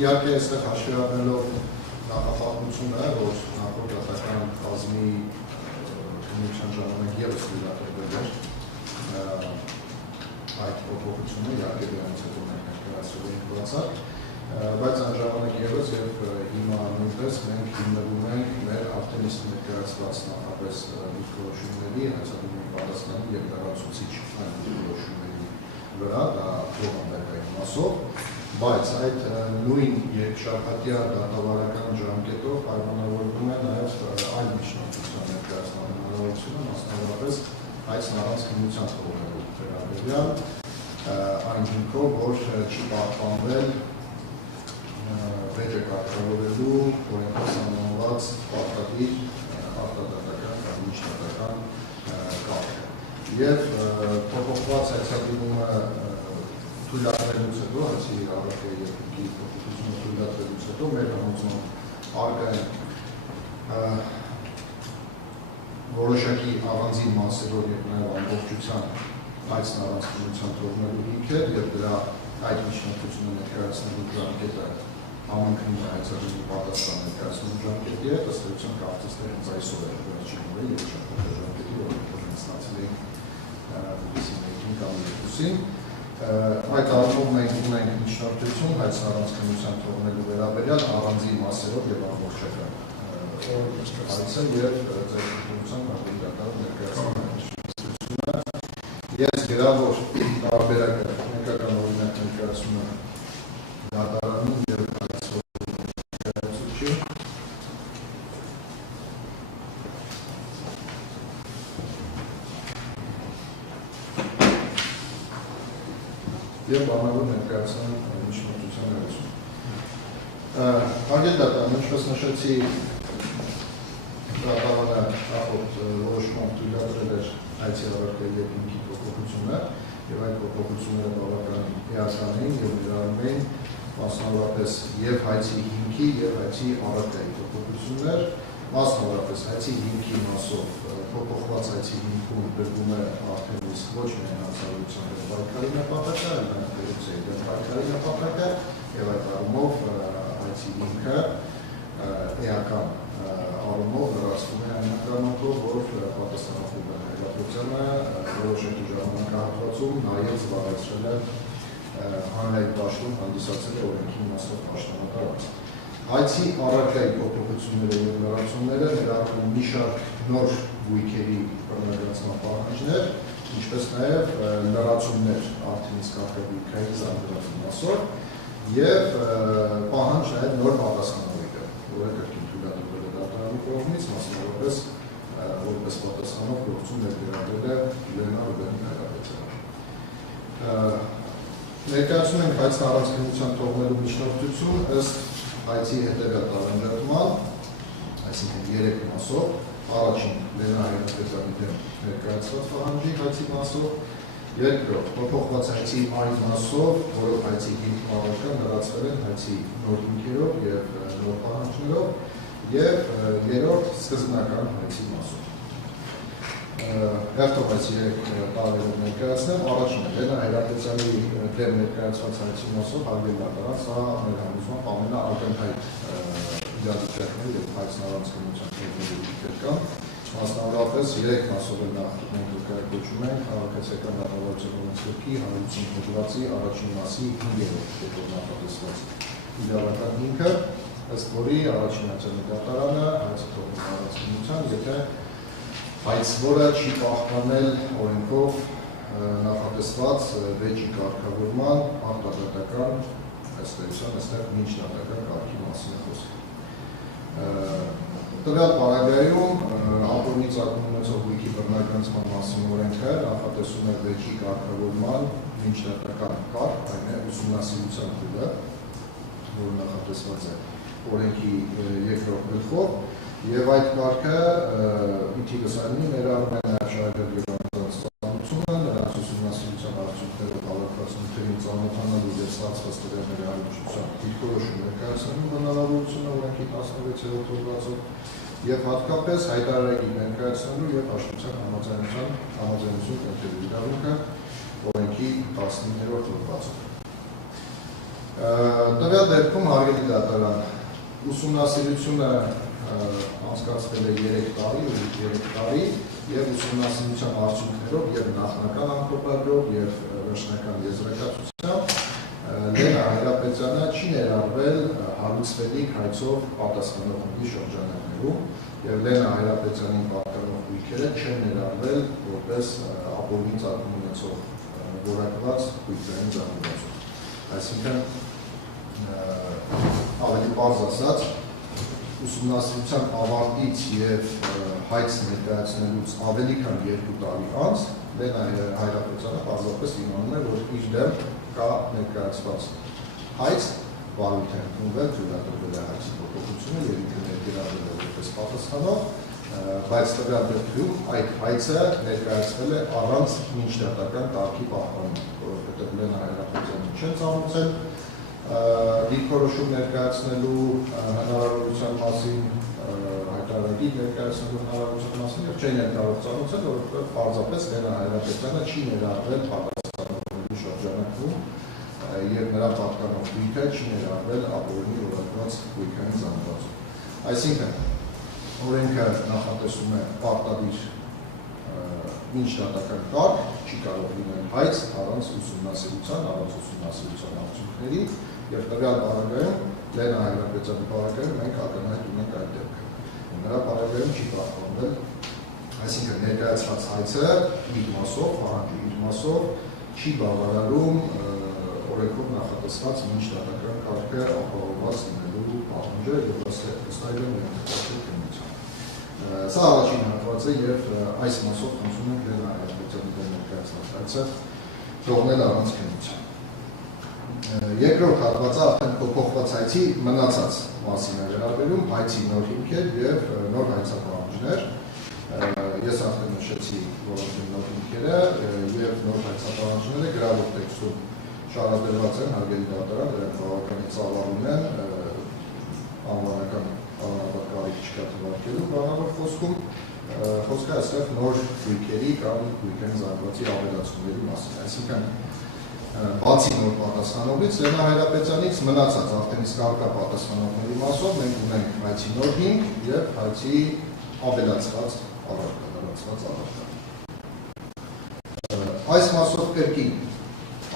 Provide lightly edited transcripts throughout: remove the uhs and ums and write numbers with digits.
Իհարկե այստեղ հաշվի առնելով նախապատմությունը, որ նախորդ դատական կազմի քննության ժամանակ ևս թույլատրվել էր այդ փոփոխությունը, իհարկե դրանից հետո մենք ներկայացրել ենք բացառ, բայց այն ժամանակ ևս եւ հիմա նույնպես մենք հիմնվում ենք մեր արդեն իսկ ներկայացված նախապես դիրքորոշումների, հացադումի պատասխանի եւ լրացուցիչ այն դիրքորոշումների վրա, դա փոխանցական մասով. Բայց այդ նույն երկշաբաթյա դատավարական ժամկետով պայմանավորվում է նաև այլ միջնորդության ներկայացման հնարավորությունը, մասնավորապես հայցն առանց քննության թողնելու վերաբերյալ, այն հիմքով, որ չի պահպանվել վեճը կարգավորելու օրենքով սահմանված պարտադիր արտադատական կամ միջնորդական կարգը։ Եվ փոփոխված հայցադիմումը թույլատրելուց հետո, հացի առարկայի երկրի փոփոխությունը թույլատրելուց հետո, մեր համոզում առկա են որոշակի առանձին մասերով եւ նաեւ ամբողջության հայցն առանց քննության թողնելու հիմքեր եւ դրա այդ միջնորդությունը ներկայացնելու ժամկետը համընկնում է հայցադիմի պատասխան ներկայացնելու ժամկետի հետ, ըստ էության կարծես թե հենց այսօր է վերջին օրը երկշաբթի ժամկետի, որը ստացել ենք հուլիսի 1-ին կամ 2-ին։ Այդ առումով մենք ունենք միջնորդություն հայցն առանց քննության թողնելու վերաբերյալ առանձին մասերով եւ ամբողջական հայցը եւ ձեռքբերության կապիտալով ներկայացնում ես գրավոր տարբերակը մեկական օրինակ ներկայացնում եմ դատարանում եւ ներկայացուցիչ եւ բանավոր ներկայացնում միջնորդության ներկայացում։ Արգել դատարան, ինչպես նշեցի, դատարանը նախորդ որոշմամբ թույլատրել էր հայցի առարկայի հիմքի փոփոխությունը եւ այդ փոփոխությունները բավական էական էին եւ ներառում էին մասնավորապես եւ հայցի հիմքի եւ հայցի առարկայի փոփոխություններ, մասնավորապես հայցի հիմքի մասով փոփոխված հայցի հիմքում բերվում է արդեն իսկ ոչ միայն հանցավորության եւ պայքարի նպատակը, այլ նաեւ կոռուպցիայի դեմ պայքարի նպատակը եւ այդ առումով հայցի հիմքը էական առումով լրացվում է այն նկատմամբ, որ պատասխանատու բանականությունը որոշակի ժամանակահատվածում նաեւ զբաղեցրել է հանրային դաշտում հանդիսացել է օրենքի իմաստով պաշտպանական։ Հայցի առարկայի փոփոխությունները եւ լրացումները ներառում են մի շարք նոր գույքերի բռնագրացման պահանջներ, ինչպես նաեւ լրացումներ արդեն իսկ արտագույքային զարգացման մասով եւ պահանջ նաեւ նոր պատասխանատվի, որը կրկին թույլատրվել է դատարանի կողմից, մասնավորապես որպես պատասխանող գործում ներգրավել է Լենա Ռուբենի Հայրապետյանը։ Ներկայացնում ենք հայցն առանց քննության թողնելու միջնորդություն ըստ հայցի հետևյալ տարանջատման, այսինքն 3 մասով, առաջին Լենա Հայրապետյանի դեմ ներկայացված պահանջի հայցի մասով, երկրորդ փոփոխված հայցի այն մասով, որով հայցի հիմք առարկան լրացվել են հայցի նոր հիմքերով եւ նոր պահանջներով, եւ երրորդ սկզբնական հայցի մասով։ Հերթով այս 3 տարերով ներկայացնեմ, առաջինը Լենա Հայրապետյանի դեմ ներկայացված հայցի մասով հարգել դատարան, սա մեր համոզմամբ ամենաակնհայտ իրավիճակները եւ հայցն առանց քննության թողնելու դեպքեր կան, մասնավորապես 3 մասով նախ մենք ներկայացնում ենք քաղաքացիական դատավարության օրենսգրքի 150 հոդվածի առաջին մասի 5-րդ կետով նախատեսված իրավական հիմքը, ըստ որի առաջին ացանի դատարանը հայցը թողնում առանց քննության, եթե հայցվորը չի պահպանել օրենքով նախատեսված վեճի կարգավորման արտադատական ըստ էության այստեղ միջնորդական կարգի մասին է խոսքը։ Տվյալ պարագայում ապօրինի ծագում ունեցող իրականացման մասին օրենքը նախատեսում է վեճի կարգավորման միջնորդական կարգ, այն է ուսումնասիրության փուլը, որը նախատեսված է օրենքի երկրորդ գլխով, եւ այդ կարգը պիտի լսարանի ներառում է նաև շահագրգիռ անձանց ծանոթությունը, նրանց ուսումնասիրության արդյունքներով հավաքվածություններին ծանոթանալու եւ ստացված տվյալների հարաբերությամբ դիրքորոշում ներկայացնելու հնարավորությունը օրենքի 16-րդ հոդվածով եւ հատկապես հայտարարի ներկայացնելու եւ հաշվության համաձայնություն կնքելու իրավունքը օրենքի 19-րդ հոդվածով։ Տվյալ դեպքում հարգելի դատարան, ուսումնասիրությունը անցկացվել է 3 տարի եւ ուսումնասիրության արդյունքներով եւ նախնական ամփոփագրով եւ վերջնական եզրակացությամբ Լենա Հայրապետյանը չի ներառվել հարուցվելիք հայցով պատասխանողների շրջանակներում եւ Լենա Հայրապետյանին պատկանող գույքերը չեն ներառվել որպես ապօրինի ծագում ունեցող որակված գույքային զանգվածով։ Այսինքն ավելի պարզ ասած, ուսումնասիրության ավարտից եւ հայց ներկայացնելուց ավելի քան 2 տարի անց Լենա Հայրապետյանը պարզապես իմանում է, որ իր դեմ կա ներկայացված հայց, վարույթ է ընդունվել, թույլատրվել է հայցի փոփոխությունը եւ ինքը ներկայացվել է որպես պատասխանող, բայց տվյալ դեպքում այդ հայցը ներկայացվել է առանց միջնորդական կարգի պահպանման, որովհետեւ Լենա Հայրապետյանին չեն ծանոթացել դիրքորոշում ներկայացնելու հնարավորության մասին, հայտարարի ներկայացնելու հնարավորության մասին եւ չեն կարող ծանոթացել, որովհետեւ պարզապես Լենա Հայրապետյանը չի ներառվել պատասխանողների շրջանակում եւ նրա պատկանող գույքը չի ներառվել ապօրինի որակված գույքային զանգվածով։ Այսինքն օրենքը նախատեսում է պարտադիր միջնորդական կարգ, չի կարող լինել հայց առանց ուսումնասիրության արդյունքների եւ տվյալ պարագայում Լենա Հայրապետյանի պարագայում մենք ակնհայտ ունենք այդ դեպքը։ Նրա պարագայում չի պահպանվել, այսինքն ներկայացված հայցը իր մասով, պահանջի իր մասով չի բավարարում օրենքով նախատեսված միջնորդական կարգը ապահովված լինելու պահանջը եւ ըստ այդմ ներկայացրել քննության։ Սա առաջին հատվածը եւ այս մասով խնդրում ենք Լենա Հայրապետյանի դեմ ներկայացված հայցը թողնել առանց քննության։ Երկրորդ հատվածը արդեն փոփոխված հայցի մնացած մասին է վերաբերում, հայցի նոր հիմքեր եւ նոր հայցապահանջներ։ Ես արդեն նշեցի որոնք են նոր հիմքերը եւ նոր հայցապահանջները գրավոր տեքստում շարադրված են, հարգելի դատարան, դրանք բավականին ծավալուն են, անվանական կարիք չկա թվարկելու բանավոր խոսքում, խոսքը այստեղ նոր գույքերի կամ գույքային զանգվածի ավելացումների մասին, այսինքն բացի նոր պատասխանողից, Լենա Հայրապետյանից մնացած արդեն իսկ արկա պատասխանողների մասով մենք ունենք հայցի նոր հիմք եւ հայցի ավելացված առարկա։ Այս մասով կրկին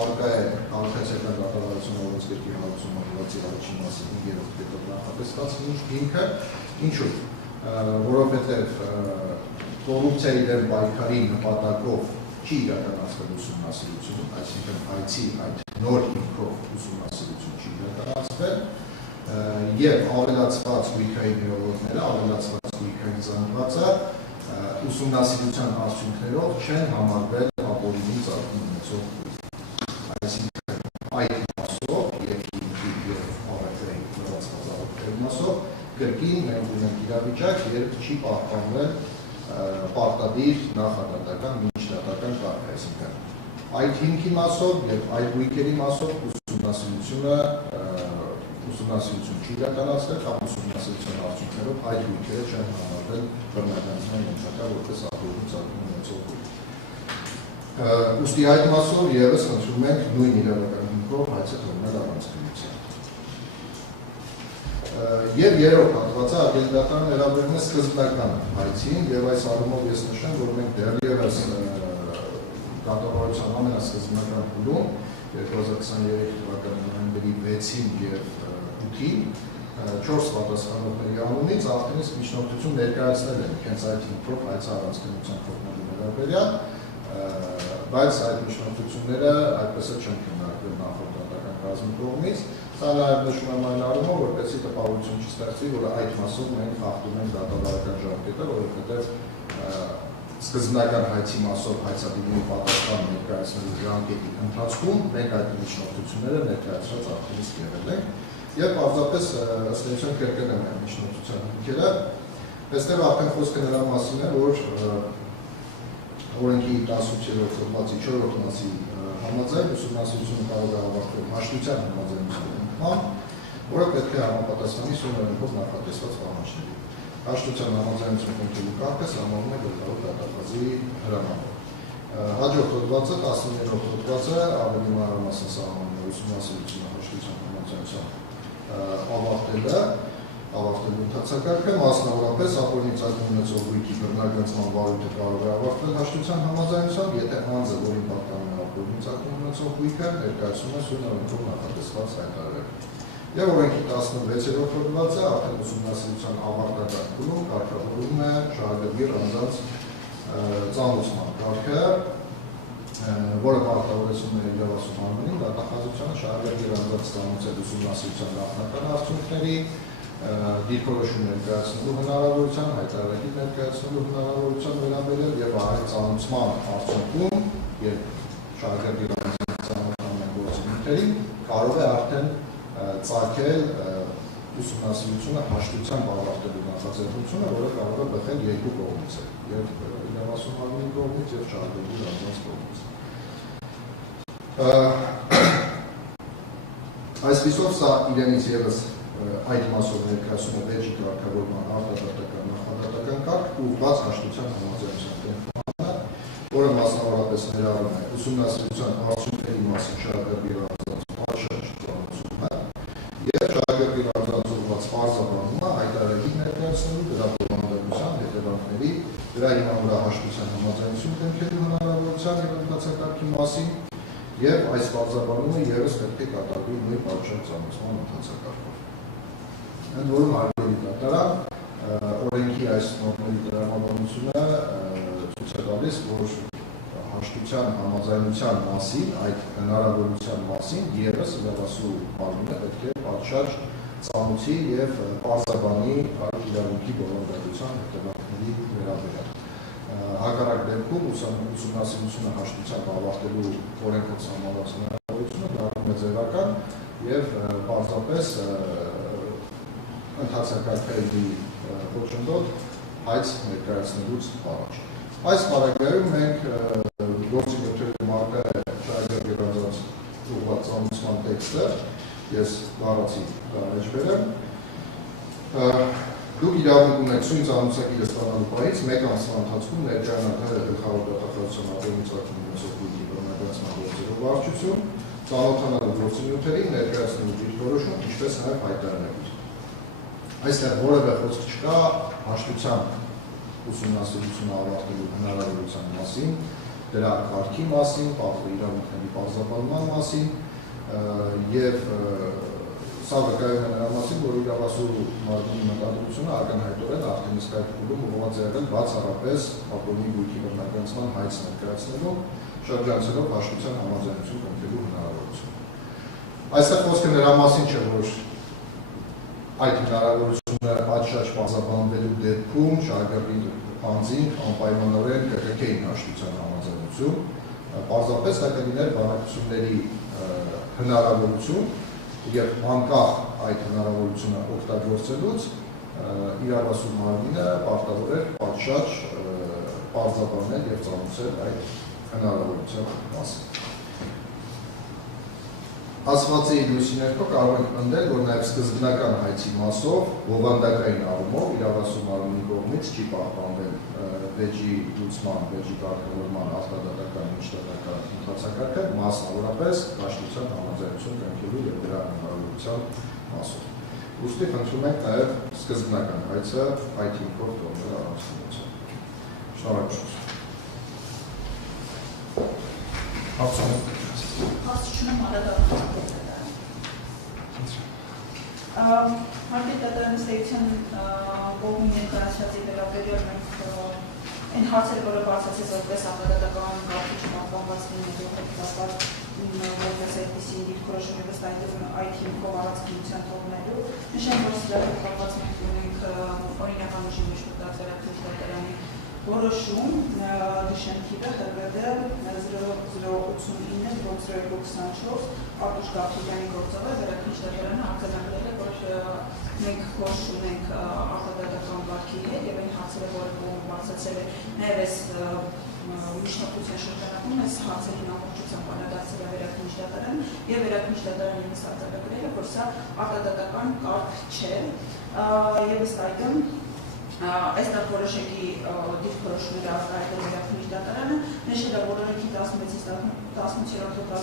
արկա է կանոնացիական դատավարությունը օրենսգրքի հարցում հաղորդի առաջին մասի 5-րդ կետով նախատեսված հիմքը, ինչու՞, որովհետեւ կոռուպցիայի դեմ պայքարի նպատակով չի իրականացվել ուսումնասիրություն, այսինքն հայցի այդ նոր հիմքով ուսումնասիրություն չի իրականացվել եւ ավելացված գույքային նյութերը, ավելացված գույքային զանգվածը ուսումնասիրության արդյունքներով չեն համարվել ապօրինի ծագում ունեցող գույք։ Այսինքն այդ մասով եւ հիմքի եւ ավելային լրացված առարկայի մասով կրկին մենք ունենք իրավիճակ, երբ չի պահպանվել պարտադիր նախադատական միջնորդական կարգ, այսինքն այդ հիմքի մասով եւ այդ գույքերի մասով ուսումնասիրություն չի իրականացվել, կամ ուսումնասիրության արդյունքներով այդ գույքերը չեն համարվել բռնականության ենթակա որպես ապօրինի ծագում ունեցող գույք։ Ուստի այդ մասով եւս խնդրում ենք նույն իրավական հիմքով հայցը թողնել առանց քննության։ Եվ երրորդ հատվածը արգելդատան վերաբերում է սկզբնական հայցին եւ այս առումով ես նշեմ, որ մենք դեռևս դատավարության ամենասկզբնական փուլում 2023 թվականի նոյեմբերի 6-ին եւ 8-ին 4 պատասխանողների անունից արդեն իսկ միջնորդություն ներկայացնել են հենց այդ հիմքով հայցը առանց քննության թողնելու վերաբերյալ, բայց այդ միջնորդությունները այդպես չեն քննարկվել նախորդ դատական կազմի կողմից։ Սա նաև նշում եմ այն առումով, որպեսզի տպավորություն չստեղծվի, որ այդ մասով մենք խախտում ենք դատավարական ժամկետը, որովհետև սկզբնական հայցի մասով հայցադիմի պատասխան ներկայացնելու ժամկետի ընթացքում մենք այդ միջնորդությունները ներկայացրած արդեն իսկ եղել ենք եւ պարզապես ըստ էության կրկնել են միջնորդության հիմքերը այստեղ արդեն խոսքը նրա մասին է որ օրենքի 18-րդ հոդվածի 4-րդ մասի համաձայն ուսումնասիրությունը կարող է ավարտվել հաշտության համաձայնությամբ, որը պետք է համապատասխանի սուվերենով նախատեսված պահանջների։ Հաշտության համաձայնություն կնքելու կարգը սահմանվում է գլխավոր դատախազի հրամանով։ Հաջորդ հոդվածը 19-րդ հոդվածը ավելի մանրամասն սահմանում է ուսումնասիրությունը հաշտության համաձայնությամբ ավարտելու ընթացակարգը, մասնավորապես ապօրինի ծագում ունեցող գույքի բռնագծման վարույթը կարող է ավարտվել հաշտության համաձայնությամբ, եթե անձը, որին պատկանում է ապօրինի ծագում ունեցող գույքը, ներկայացնում է սույն օրենքով նախատեսված հայտարարել։ Եվ օրենքի 16-րդ հոդվածը արդեն ուսումնասիրության ավարտական փուլում կարգավորում է շահագրգիռ անձանց ծանուցման կարգը, որը պարտավորեցնում է իրավասու մարմնին դատախազությանը շահագրգիռ անձանց ծանուցել ուսումնասիրության նախնական արդյունքների, դիրքորոշում ներկայացնելու հնարավորության, հայտարարագիր ներկայացնելու հնարավորության վերաբերել եւ այդ ծանուցման արդյունքում, երբ շահագրգիռ անձանց ծանոթանում են գործընկերներին, կարող է արդեն ծագել ուսումնասիրությունը հաշտությամբ ավարտելու նախաձեռնությունը, որը կարող է բխել երկու կողմից է, եւ իրավասու մարմնի կողմից եւ շահագրգիռ անձանց կողմից։ Այսպիսով սա իրենից եւս այդ մասով ներկայացում է վեճի կարգավորման արտադատական նախադատական կարգ ուղղված հաշտության համաձայնության կենտրոնը, որը մասնավորապես ներառում է ուսումնասիրության արդյունքների մասին շահագրգիռ անձանց պատշաճ ծանոթությունը եւ շահագրգիռ անձանց ուղղված պարզաբանումը հայտարարագիր ներկայացնելու դրա բովանդակության հետևանքների դրա հիման վրա հաշտության համաձայնություն կնքելու հնարավորության եւ ընթացակարգի մասին եւ այս պարզաբանումը եւս պետք է կատարվի նույն պատշաճ ծանոթման ընթացակարգով։ Ընդ որում հարգելի դատարան օրենքի այս նորմերի տրամաբանությունը ցույց է տալիս, որ հաշտության համաձայնության մասին, այդ հնարավորության մասին ևս իրավասու մարմինը պետք է պատշաճ ծանոթի եւ պարզաբանի այդ իրավունքի բովանդակության հետևանքների վերաբերյալ։ Հակառակ դեպքում ուսումնասիրությունը հաշտությամբ ավարտելու օրենքով սահմանված հնարավորությունը դառնում է ձևական եւ պարզապես ընթացակարգերի ոչնդոտ հայց ներկայացնելուց առաջ։ Այս պարագայում մենք գործի նյութերի մարկը շահագրգիռ անձանց ուղղված ծանոթման տեքստը ես բառացի մեջ բերեմ։ Դուք իրավունք ունեք սույն ծանոթակիրը ստանալու պահից մեկ ամսվա ընթացքում ներկայանալ գլխավոր դատախազության ապօրինի ծագում ունեցող գույքի բռնագծման գործերով վարչություն, ծանոթանալու գործի նյութերին, ներկայացնելու դիրքորոշում, ինչպես նաև հայտարարագիր։ Այստեղ որևէ խոսք չկա հաշտության ուսումնասիրությունը ավարտելու հնարավորության մասին, դրա կարգի մասին, իրավունքների պարզաբանման մասին եւ սա վկայում է նրա մասին, որ իրավասու մարմնի մտադրությունը ակնհայտորեն արդեն իսկ այդ փուլում ուղղված է եղել բացառապես ապօրինի գույքի բռնագծման հայց ներկայացնելու, շրջանցելով հաշտության համաձայնություն կնքելու հնարավորություն։ Այստեղ խոսքը նրա մասին չէ, որ այդ հնարավորությունը պատշաճ պարզաբանվելու դեպքում շահագրգիռ անձին անպայմանորեն կգրկեին հաշտության համաձայնություն, պարզապես դա կլիներ բանակցությունների հնարավորություն եւ անկախ այդ հնարավորությունը օգտագործելուց իրավասու մարմինը պարտավոր է պատշաճ պարզաբանել եւ ծանոթել այդ հնարավորության մասին։ Ասվածի լույսի ներքո կարող ենք պնդել, որ նաև սկզբնական հայցի մասով բովանդակային առումով իրավասու մարմնի կողմից չի պահպանվել վեճի լուծման, վեճի կարգավորման արտադատական միջդատական ընթացակարգը, մասնավորապես հաշտության համաձայնություն կնքելու եւ դրա հնարավորության մասով։ Ուստի խնդրում ենք նաև սկզբնական հայցը այդ հիմքով թողնել առանցքայնության։ Շնորհակալություն։ Հասցնում արտադրական Հարկի դատարանի ստեղծության կողմի ներկայացրածի վերաբերյալ մենք այն հարցերը, որը բացացեց որպես արտադրական գաղտնիք մատկանված լինելու հետապար որպես այդպիսի դիրքորոշում ևս այդ հիմքով առանցքայնության թողնելու նշենք, որ սրա հետ կապված մենք ունենք օրինական ուժի միջնորդատվերակցիչ դատարանի որոշում դիշեն թիվը ՀՎԴ 0089-0224 Արտուշ Գաբրիելյանի գործով է վերաքննիչ դատարանը արձանագրել է, որ մենք խորհուրդ ունենք արտադատական վարքի հետ եւ այն հարցերը, որը կողմը բացացել է նաեւ այս միջնորդության շրջանակում այս հարցերի նախորդությամբ անդրադարձել է վերաքննիչ դատարանը եւ վերաքննիչ դատարանը ինձ արձանագրել է, որ սա արտադատական կարգ չէ եւ ըստ այդմ այստեղ որոշակի դիրքորոշումներ արտահայտել վերաքննիչ դատարանը, նշել է, որ օրենքի 16-ից 18-րդ